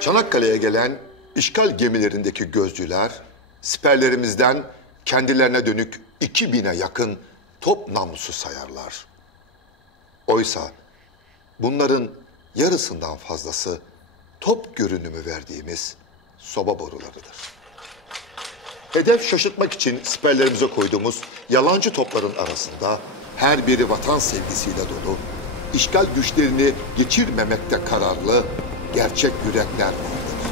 Çanakkale'ye gelen işgal gemilerindeki gözcüler, siperlerimizden kendilerine dönük 2000'e yakın top namlusu sayarlar. Oysa bunların yarısından fazlası top görünümü verdiğimiz soba borularıdır. Hedef şaşırtmak için siperlerimize koyduğumuz yalancı topların arasında her biri vatan sevgisiyle dolu, işgal güçlerini geçirmemekte kararlı gerçek yürekler vardır.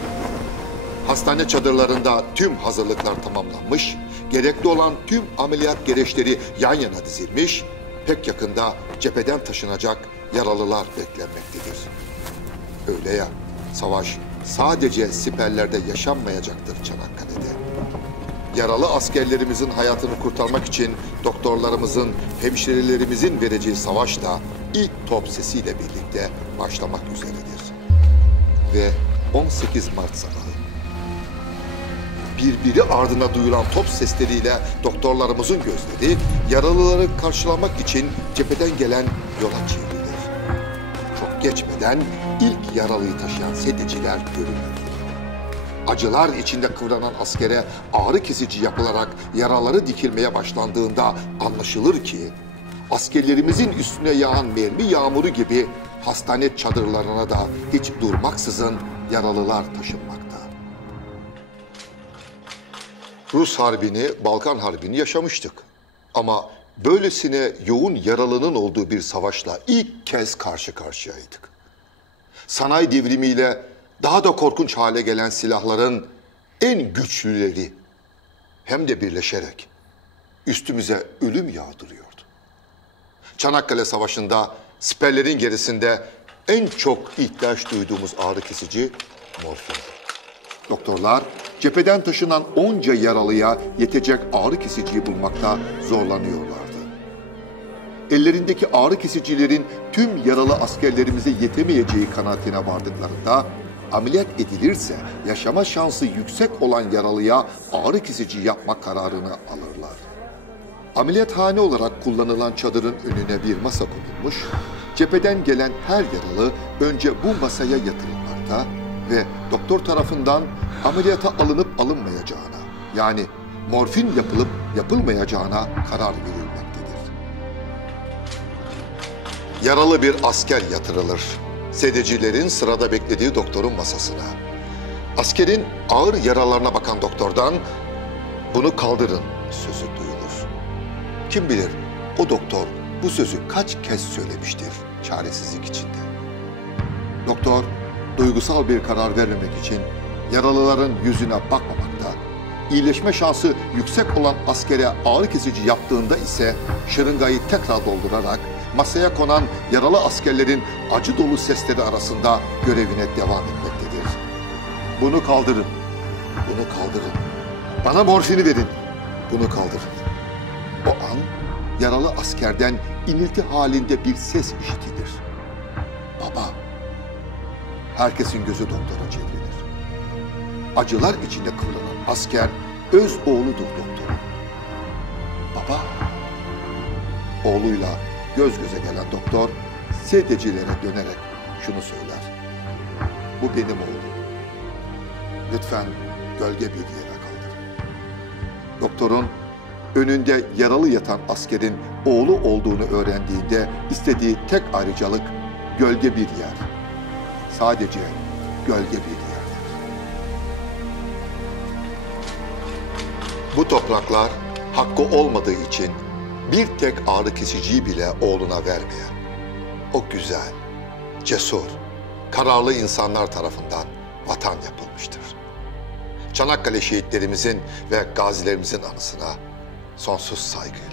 Hastane çadırlarında tüm hazırlıklar tamamlanmış, gerekli olan tüm ameliyat gereçleri yan yana dizilmiş, pek yakında cepheden taşınacak yaralılar beklenmektedir. Öyle ya, savaş sadece siperlerde yaşanmayacaktır Çanakkale'de. Yaralı askerlerimizin hayatını kurtarmak için doktorlarımızın, hemşirelerimizin vereceği savaş da ilk top sesiyle birlikte başlamak üzeredir. Ve 18 Mart sabahı birbiri ardına duyulan top sesleriyle doktorlarımızın gözleri yaralıları karşılamak için cepheden gelen yola çevrilir. Çok geçmeden ilk yaralıyı taşıyan sedyeciler görünür. Acılar içinde kıvranan askere ağrı kesici yapılarak yaraları dikilmeye başlandığında anlaşılır ki askerlerimizin üstüne yağan mermi yağmuru gibi hastane çadırlarına da hiç durmaksızın yaralılar taşınmakta. Rus Harbi'ni, Balkan Harbi'ni yaşamıştık. Ama böylesine yoğun yaralının olduğu bir savaşla ilk kez karşı karşıyaydık. Sanayi devrimiyle daha da korkunç hale gelen silahların en güçlüleri hem de birleşerek üstümüze ölüm yağdırıyordu. Çanakkale Savaşı'nda siperlerin gerisinde en çok ihtiyaç duyduğumuz ağrı kesici morfin. Doktorlar cepheden taşınan onca yaralıya yetecek ağrı kesiciyi bulmakta zorlanıyorlardı. Ellerindeki ağrı kesicilerin tüm yaralı askerlerimize yetemeyeceği kanaatine vardıklarında ameliyat edilirse yaşama şansı yüksek olan yaralıya ağrı kesici yapmak kararını alırlar. Ameliyathane olarak kullanılan çadırın önüne bir masa konulmuş, cepheden gelen her yaralı önce bu masaya yatırılmakta ve doktor tarafından ameliyata alınıp alınmayacağına, yani morfin yapılıp yapılmayacağına karar verilmektedir. Yaralı bir asker yatırılır. Sedyecilerin sırada beklediği doktorun masasına. Askerin ağır yaralarına bakan doktordan "Bunu kaldırın" sözü duyulur. Kim bilir o doktor bu sözü kaç kez söylemiştir çaresizlik içinde. Doktor duygusal bir karar vermemek için yaralıların yüzüne bakmamakta, iyileşme şansı yüksek olan askere ağrı kesici yaptığında ise şırıngayı tekrar doldurarak masaya konan yaralı askerlerin acı dolu sesleri arasında görevine devam etmektedir. "Bunu kaldırın, bunu kaldırın. Bana morfini verin, bunu kaldırın." O an yaralı askerden inilti halinde bir ses işitilir. "Baba." Herkesin gözü doktora çevrilir. Acılar içinde kıvranan asker öz oğludur doktorun. "Baba." Oğluyla göz göze gelen doktor sedyecilere dönerek şunu söyler: "Bu benim oğlum. Lütfen gölge bir yere kaldırın." Doktorun önünde yaralı yatan askerin oğlu olduğunu öğrendiğinde istediği tek ayrıcalık gölge bir yer. Sadece gölge bir yerdir. Bu topraklar hakkı olmadığı için bir tek ağrı kesiciyi bile oğluna vermeyen o güzel, cesur, kararlı insanlar tarafından vatan yapılmıştır. Çanakkale şehitlerimizin ve gazilerimizin anısına sonsuz saygıyla.